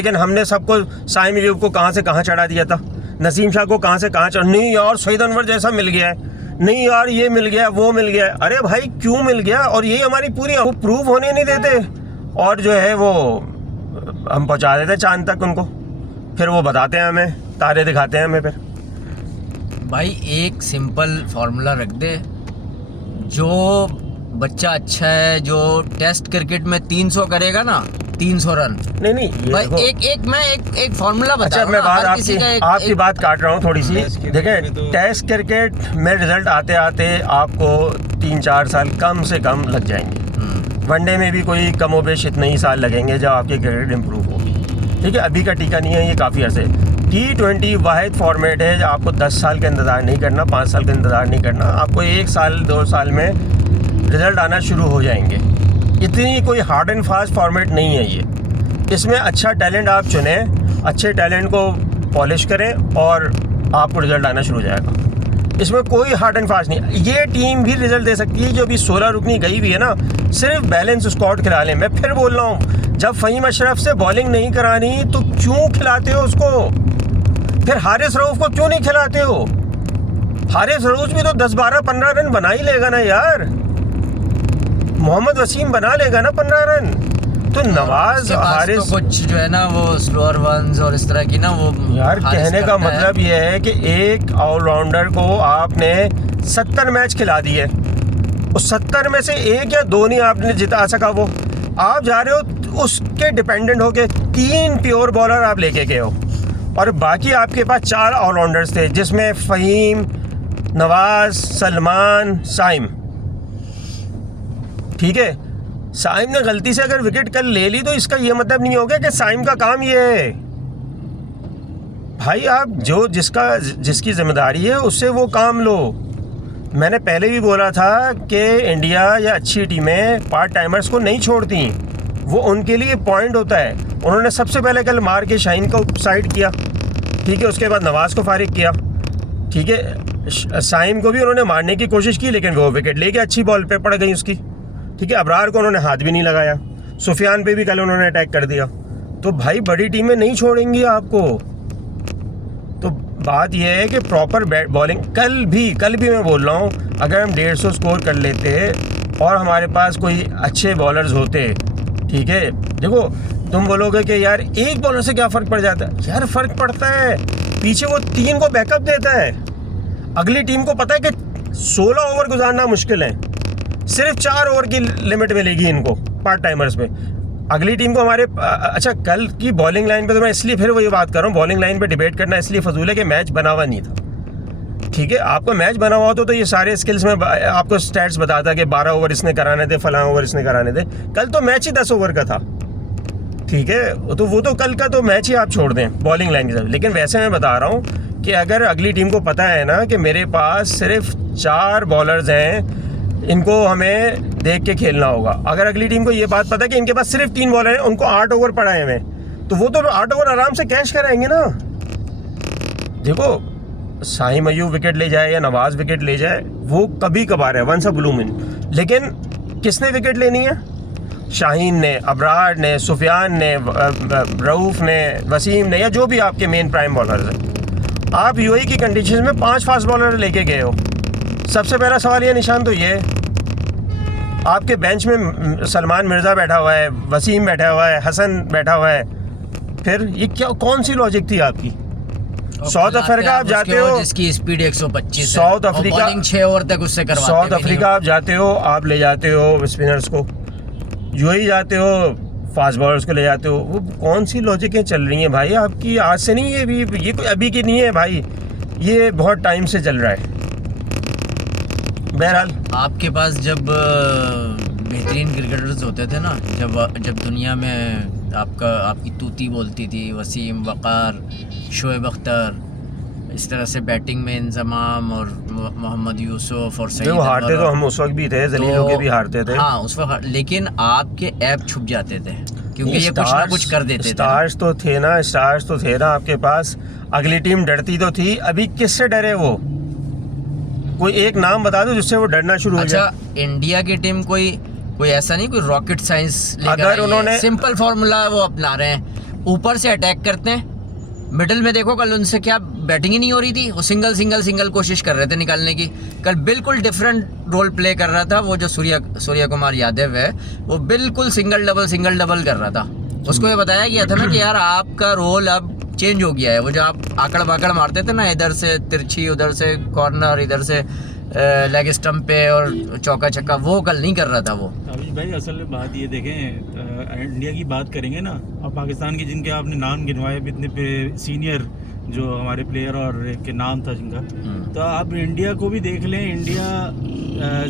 लेकिन हमने सबको साइम अयूब को कहाँ से कहाँ चढ़ा दिया था, नसीम शाह को कहाँ से कहाँ चढ़ा। नहीं यार सईद अनवर जैसा मिल गया है, नहीं यार ये मिल गया वो मिल गया। अरे भाई क्यों मिल गया, और ये हमारी पूरी वो प्रूव होने नहीं देते, और जो है वो हम पहुँचा देते चांद तक उनको, फिर वो बताते हैं हमें, तारे दिखाते हैं हमें। फिर भाई एक सिंपल फार्मूला रख दे, जो बच्चा अच्छा है जो टेस्ट क्रिकेट में 300 करेगा ना, 300 रन। नहीं भाई एक फार्मूला बता। अच्छा मैं बात आपकी बात काट रहा हूँ थोड़ी सी। देखें टेस्ट क्रिकेट में रिजल्ट आते आते आपको 3-4 साल कम से कम लग जाएंगे। वनडे में भी कोई कमोबेश इतने ही साल लगेंगे जब आपकी क्रिकेट इम्प्रूव होगी। ठीक है, अभी का टीका नहीं है, ये काफ़ी अर्से। T20 वाहिद फॉर्मेट है, आपको 10 साल का इंतज़ार नहीं करना, 5 साल का इंतज़ार नहीं करना, आपको 1 साल 2 साल में रिज़ल्ट आना शुरू हो जाएंगे। इतनी कोई हार्ड एंड फास्ट फॉर्मेट नहीं है ये। इसमें अच्छा टैलेंट आप चुनें, अच्छे टैलेंट को पॉलिश करें और आपको रिज़ल्ट आना शुरू हो जाएगा। इसमें कोई हार्ड एंड फास्ट नहीं। ये टीम भी रिज़ल्ट दे सकती है जो अभी 16 रुकनी गई हुई है ना, सिर्फ बैलेंस स्क्वाड खिला लें। मैं फिर बोल रहा हूँ, जब फ़हीम अशरफ से बॉलिंग नहीं करानी तो क्यों खिलाते हो उसको? फिर हारिस रऊफ को क्यों नहीं खिलाते हो? हारिस रऊफ भी तो 10, 12, 15 रन बना ही लेगा ना यार। मोहम्मद वसीम बना लेगा ना 15 रन। तो नवाज हारिस तो कुछ जो है ना वो स्लोअर वंस और इस तरह की ना वो यार, कहने का मतलब ये है कि एक ऑलराउंडर को आपने 70 मैच खिला दिए, उस 70 में से 1 या 2 नहीं आपने जिता सका। वो आप जा रहे हो उसके डिपेंडेंट होके, 3 प्योर बॉलर आप लेके गए हो और बाकी आपके पास 4 ऑलराउंडर्स थे, जिसमें फ़हीम, नवाज, सलमान, साइम। ठीक है, साइम ने गलती से अगर विकेट कल ले ली तो इसका ये मतलब नहीं हो गया कि साइम का काम ये है। भाई आप जो जिसकी जिम्मेदारी है उससे वो काम लो। मैंने पहले भी बोला था कि इंडिया या अच्छी टीमें पार्ट टाइमर्स को नहीं छोड़ती, वो उनके लिए पॉइंट होता है। उन्होंने सबसे पहले कल मार के शाहीन को साइड किया, ठीक है, उसके बाद नवाज को फारिग किया, ठीक है, साइम को भी उन्होंने मारने की कोशिश की लेकिन वो विकेट लेके अच्छी बॉल पे पड़ गई उसकी, ठीक है। अबरार को उन्होंने हाथ भी नहीं लगाया, सुफियान पे भी कल उन्होंने अटैक कर दिया। तो भाई बड़ी टीमें नहीं छोड़ेंगी आपको। तो बात यह है कि प्रॉपर बॉलिंग कल भी मैं बोल रहा हूँ, अगर हम 150 स्कोर कर लेते और हमारे पास कोई अच्छे बॉलर्स होते, ठीक है। देखो तुम बोलोगे कि यार एक बॉलर से क्या फ़र्क पड़ जाता है, यार फ़र्क पड़ता है। पीछे वो 3 को बैकअप देता है। अगली टीम को पता है कि 16 ओवर गुजारना मुश्किल है, सिर्फ 4 ओवर की लिमिट मिलेगी इनको पार्ट टाइमर्स में। अगली टीम को हमारे अच्छा कल की बॉलिंग लाइन पे तो मैं इसलिए फिर वही बात कर रहा हूँ, बॉलिंग लाइन पे डिबेट करना इसलिए फजूल है कि मैच बना हुआ नहीं था, ठीक है। आपको मैच बना हुआ तो ये सारे स्किल्स में आपको स्टैट्स बताता कि 12 ओवर इसने कराने थे, फलां ओवर इसने कराने थे। कल तो मैच ही 10 ओवर का था, ठीक है। तो वो तो कल का तो मैच ही आप छोड़ दें बॉलिंग लाइन के साथ। लेकिन वैसे मैं बता रहा हूँ कि अगर अगली टीम को पता है ना कि मेरे पास सिर्फ 4 बॉलर्स हैं, इनको हमें देख के खेलना होगा। अगर अगली टीम को ये बात पता है कि इनके पास सिर्फ 3 बॉलर हैं, उनको 8 ओवर पड़ा है हमें, तो वो तो 8 ओवर आराम से कैश कराएंगे ना। देखो साइम अयूब विकेट ले जाए या नवाज विकेट ले जाए वो कभी कभार है, वंस अ ब्लू मून, लेकिन किसने विकेट लेनी है? शाहीन ने, अबरार ने, सुफियान ने, रऊफ ने, वसीम ने, या जो भी आपके मेन प्राइम बॉलर्स हैं। आप यूएई की कंडीशन में 5 फास्ट बॉलर लेके गए हो। सबसे पहला सवाल ये निशान तो ये, आपके बेंच में सलमान मिर्ज़ा बैठा हुआ है, वसीम बैठा हुआ है, हसन बैठा हुआ है, फिर ये क्या कौन सी लॉजिक थी आपकी? साउथ अफ्रीका आप जाते हो जिसकी स्पीड 125, साउथ अफ्रीका 6 ओवर तक उससे करवाते। साउथ अफ्रीका आप जाते हो, आप ले जाते हो स्पिनर्स को, यूएई जाते हो फास्ट बॉलर्स को ले जाते हो। वो कौन सी लॉजिकें चल रही हैं भाई आपकी? आज से नहीं, ये कोई अभी की नहीं है भाई, ये बहुत टाइम से चल रहा है। बहरहाल आपके पास जब बेहतरीन क्रिकेटर्स होते थे ना, जब दुनिया में आपकी तूती बोलती थी, वसीम, वक़ार, शोएब अख्तर, इस तरह से बैटिंग में इंजमाम और मोहम्मद यूसुफ और सईद अनवर, हारते तो हम उस वक्त भी थे, जलील होके भी हारते थे। हाँ उस वक्त, लेकिन आपके ऐप छुप जाते थे क्योंकि ये कुछ ना कुछ कर देते थे। स्टार्स तो थे ना आपके पास। अगली टीम डरती तो थी, अभी किससे डरे वो? कोई एक नाम बता दो जिससे वो डरना शुरू हो जाए। अच्छा इंडिया की टीम कोई ऐसा नहीं, कोई रॉकेट साइंस अगर उन्होंने सिंपल फार्मूला वो अपना रहे हैं, ऊपर से अटैक करते हैं, मिडिल में देखो कल उनसे क्या बैटिंग ही नहीं हो रही थी, वो सिंगल कोशिश कर रहे थे निकालने की। कल बिल्कुल डिफरेंट रोल प्ले कर रहा था वो जो सूर्या कुमार यादव है, वो बिल्कुल सिंगल डबल कर रहा था। उसको ये बताया गया था ना कि यार आपका रोल अब चेंज हो गया है, वो जो आप आकड़ बाकड़ मारते थे ना, इधर से तिरछी, उधर से कॉर्नर, इधर से लेग स्टंप पे और चौका छक्का, वो कल नहीं कर रहा था वो। अभी भाई असल में बात ये देखें, इंडिया की बात करेंगे ना और पाकिस्तान की, जिनके आपने नाम गिनवाए इतने पे सीनियर जो हमारे प्लेयर और एक के नाम था जिनका, तो आप इंडिया को भी देख लें। इंडिया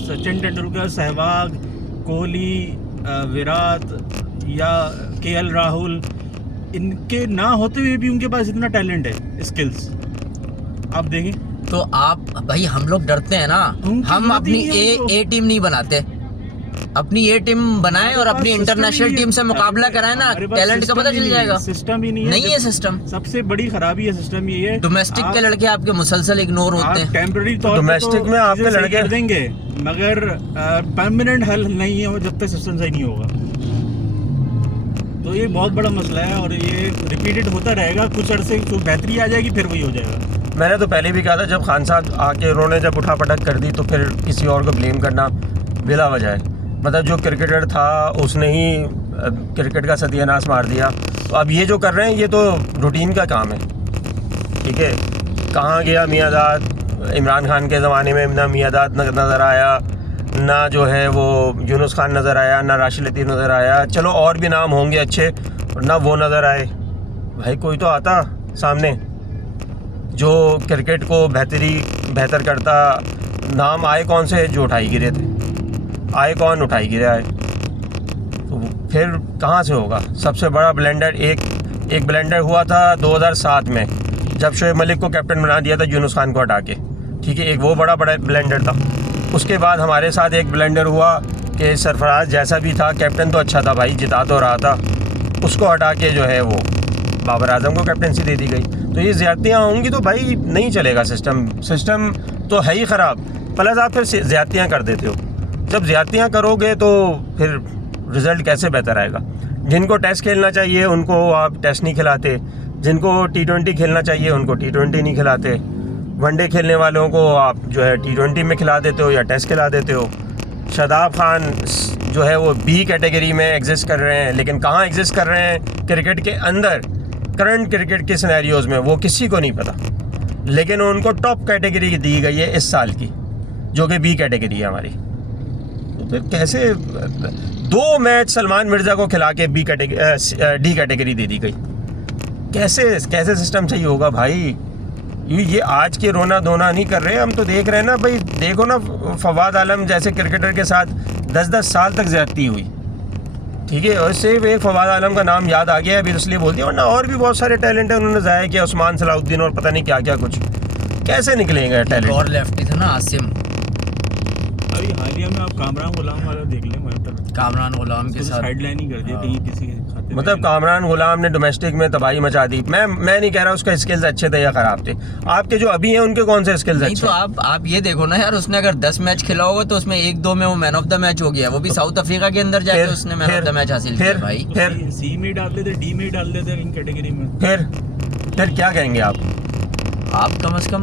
सचिन तेंदुलकर, सहवाग, कोहली, विराट या केएल राहुल, इनके ना होते हुए भी उनके पास इतना टैलेंट है, स्किल्स आप देखें। तो आप भाई, हम लोग डरते हैं ना, हम अपनी ए टीम नहीं बनाते, अपनी ए टीम बनाएं और अपनी इंटरनेशनल टीम से मुकाबला कराएं ना, टैलेंट का पता चल जाएगा। सिस्टम ही नहीं है सिस्टम। सबसे बड़ी खराबी है सिस्टम ये है। डोमेस्टिक के लड़के आपके मुसलसल इग्नोर होते हैं। टेम्पररी तौर डोमेस्टिक में आपके लड़के देंगे, मगर परमानेंट हल नहीं है वो जब तक सिस्टम सही नहीं होगा। तो ये बहुत बड़ा मसला है और ये रिपीटेड होता रहेगा। कुछ अरसे तो बेहतरी आ जाएगी, फिर वही हो जाएगा। मैंने तो पहले भी कहा था, जब खान साहब आके उन्होंने जब उठा पटक कर दी तो फिर किसी और को ब्लेम करना बिला वजह है। मतलब जो क्रिकेटर था उसने ही क्रिकेट का सत्यानाश मार दिया। तो अब ये जो कर रहे हैं ये तो रूटीन का काम है, ठीक है। कहाँ गया मियांदाद? इमरान खान के ज़माने में ना मियांदाद नज़र आया, ना जो है वो यूनुस खान नज़र आया, ना राशिद लतीफ़ नज़र आया। चलो और भी नाम होंगे अच्छे, ना वो नज़र आए। भाई कोई तो आता सामने जो क्रिकेट को बेहतर करता। नाम आए कौन से जो उठाई गिरे थे? आए कौन उठाई गिरे आए? तो फिर कहाँ से होगा? सबसे बड़ा ब्लेंडर एक ब्लेंडर हुआ था 2007 में, जब शोएब मलिक को कैप्टन बना दिया था यूनुस खान को हटा के, ठीक है। एक वो बड़ा ब्लेंडर था। उसके बाद हमारे साथ एक ब्लेंडर हुआ कि सरफराज जैसा भी था, कैप्टन तो अच्छा था भाई, जिता तो रहा था, उसको हटा के जो है वो बाबर आजम को कैप्टनसी दे दी गई। तो ये ज़्यादतियाँ होंगी तो भाई नहीं चलेगा सिस्टम तो है ही ख़राब। प्लस आप फिर ज़्यादतियाँ कर देते हो। जब ज़्यादतियाँ करोगे तो फिर रिज़ल्ट कैसे बेहतर आएगा? जिनको टेस्ट खेलना चाहिए उनको आप टेस्ट नहीं खिलाते, जिनको T20 खेलना चाहिए उनको T20 नहीं खिलाते, वनडे खेलने वालों को आप जो है T20 में खिला देते हो या टेस्ट खिला देते हो। शादाब खान जो है वो B कैटेगरी में एग्जिस्ट कर रहे हैं, लेकिन कहाँ एग्जिस्ट कर रहे हैं क्रिकेट के अंदर, करंट क्रिकेट के सिनेरियोज़ में, वो किसी को नहीं पता। लेकिन उनको टॉप कैटेगरी दी गई है इस साल की, जो कि B कैटेगरी है हमारी। तो फिर कैसे 2 मैच सलमान मिर्ज़ा को खिला के D कैटेगरी दे दी गई? कैसे सिस्टम सही होगा भाई? ये आज के रोना धोना नहीं कर रहे, हम तो देख रहे हैं ना भाई। देखो ना, फवाद आलम जैसे क्रिकेटर के साथ 10-10 साल तक ज़्यादती हुई, ठीक है। और सिर्फ एक फवाद आलम का नाम याद आ गया अभी, इसलिए बोलती है, वरना और भी बहुत सारे टैलेंट है उन्होंने ज़ाया किया। उस्मान सलाउद्दीन और पता नहीं क्या क्या कुछ, कैसे निकलेंगे टैलेंट? और लेफ्टी था ना आसिम। अभी हालिया में आप कामरान गुलाम वाला देख लें, कामरान गुलाम के साथ साइडलाइन ही कर दिया कहीं किसी खाते। मतलब कामरान गुलाम ने डोमेस्टिक में तबाही मचा दी। मैं नहीं कह रहा उसका स्किल्स अच्छे थे या ख़राब थे, आपके जो अभी हैं उनके कौन से स्किल्स अच्छे? तो आप ये देखो ना यार, उसने अगर 10 मैच खेला होगा तो उसमें 1-2 में वो मैन ऑफ द मैच हो गया, वो भी साउथ अफ्रीका के अंदर जाके उसने मैन ऑफ द मैच हासिल किया भाई। फिर सी में डाल देते, डी में डाल देते इन कैटेगरी में। फिर क्या कहेंगे आप कम से कम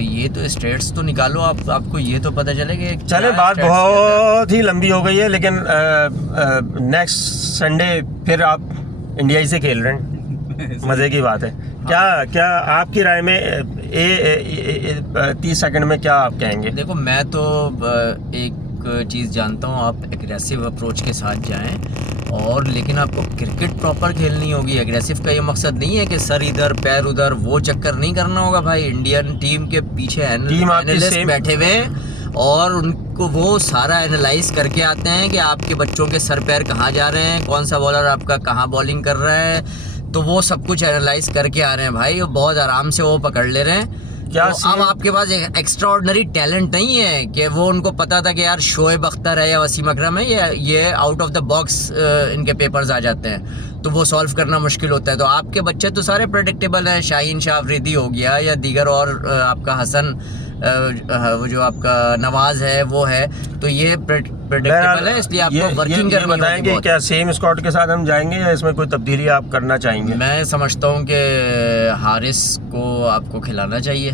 ये तो स्टेट्स तो निकालो, आपको ये तो पता चले कि चले। बात बहुत ही लंबी हो गई है, लेकिन नेक्स्ट संडे फिर आप इंडिया से खेल रहे हैं, मज़े की बात है। क्या आपकी राय में 30 सेकंड में क्या आप कहेंगे? देखो, मैं तो एक चीज़ जानता हूँ, आप एग्रेसिव अप्रोच के साथ जाएं, और लेकिन आपको क्रिकेट प्रॉपर खेलनी होगी। एग्रेसिव का ये मकसद नहीं है कि सर इधर पैर उधर, वो चक्कर नहीं करना होगा भाई। इंडियन टीम के पीछे एनालिस्ट बैठे हुए हैं और उनको वो सारा एनालाइज करके आते हैं कि आपके बच्चों के सर पैर कहाँ जा रहे हैं, कौन सा बॉलर आपका कहाँ बॉलिंग कर रहा है, तो वो सब कुछ एनालाइज करके आ रहे हैं भाई। वो बहुत आराम से वो पकड़ ले रहे हैं। तो अब आपके पास एक एक्स्ट्रा ऑर्डिनरी टैलेंट नहीं है कि वो उनको पता था कि यार शोएब अख्तर है या वसीम अकरम है, ये आउट ऑफ द बॉक्स इनके पेपर्स आ जाते हैं, तो वो सॉल्व करना मुश्किल होता है। तो आपके बच्चे तो सारे प्रेडिक्टेबल हैं, शाहीन शाह अफरीदी हो गया या दीगर, और आपका हसन वो जो आपका नवाज है वो है, तो ये प्रेडिक्टेबल है, इसलिए आपको वर्किंग करनी होगी बताएं कि बहुत। क्या सेम स्क्वाड के साथ हम जाएंगे या इसमें कोई तब्दीली आप करना चाहेंगे? मैं समझता हूँ कि हारिस को आपको खिलाना चाहिए,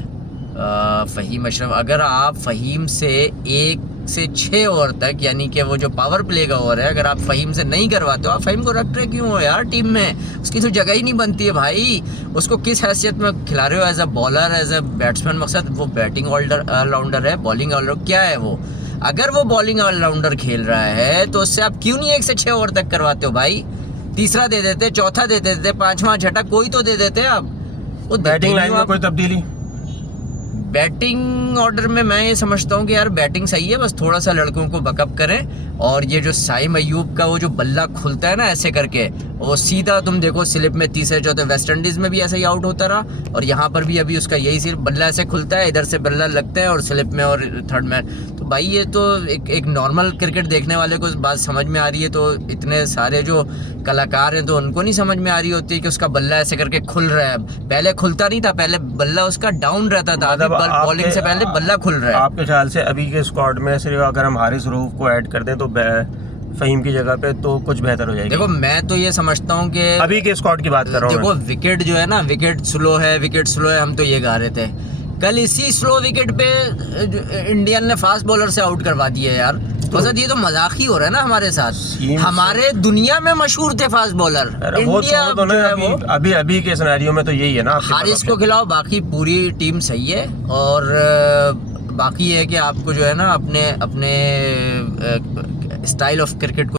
फ़हीम अशरफ। अगर आप फ़हीम से 1 से 6 ओवर तक, यानी कि वो जो पावर प्ले का ओवर है, अगर आप फ़हीम से नहीं करवाते हो, आप फ़हीम को रख रहे क्यों हो यार टीम में? उसकी तो जगह ही नहीं बनती है भाई। उसको किस हैसियत में खिला रहे हो? As a bowler, as a batsman? मकसद वो बैटिंग ऑलराउंडर है, बॉलिंग ऑलराउंडर क्या है वो? अगर वो बॉलिंग ऑलराउंडर खेल रहा है तो उससे आप क्यों नहीं 1 से 6 ओवर तक करवाते हो भाई? तीसरा दे देते, चौथा दे देते, 5वां छठा कोई तो दे देते आप। वो बैटिंग लाइन में कोई तब्दीली? बैटिंग ऑर्डर में मैं ये समझता हूँ कि यार बैटिंग सही है, बस थोड़ा सा लड़कों को बकअप करें। और ये जो साइम अयूब का वो जो बल्ला खुलता है ना ऐसे करके, वो सीधा तुम देखो स्लिप में तीसरे चौथे, वेस्ट इंडीज़ में भी ऐसा ही आउट होता रहा, और यहाँ पर भी अभी उसका यही सिर्फ बल्ला ऐसे खुलता है, इधर से बल्ला लगता है और स्लिप में और थर्ड में। तो भाई ये तो एक नॉर्मल क्रिकेट देखने वाले को बात समझ में आ रही है, तो इतने सारे जो कलाकार हैं तो उनको नहीं समझ में आ रही होती कि उसका बल्ला ऐसे करके खुल रहा है। पहले खुलता नहीं था, पहले बल्ला उसका डाउन रहता था, अभी बॉलिंग से पहले बल्ला खुल रहा है। आपके ख्याल से अभी के स्क्वाड में सिर्फ अगर हम हारिस रऊफ को ऐड कर दें तो फ़हीम की जगह पे तो कुछ बेहतर हो जाएगी? देखो मैं तो ये समझता हूँ कि अभी के स्क्वाड की बात कर रहा हूँ। देखो विकेट जो है ना, विकेट स्लो है, हम तो ये गा रहे थे। कल इसी स्लो विकेट पे इंडियन ने फास्ट बॉलर से आउट करवा दिया यार। तो ये तो मजाक ही हो रहा है ना हमारे साथ। हमारे दुनिया में मशहूर थे फास्ट बॉलर, इंडिया तो अभी के सिनेरियो में तो यही है ना। हारिस को खिलाओ, बाकी पूरी टीम सही है। और बाकी है कि आपको जो है ना अपने स्टाइल ऑफ क्रिकेट को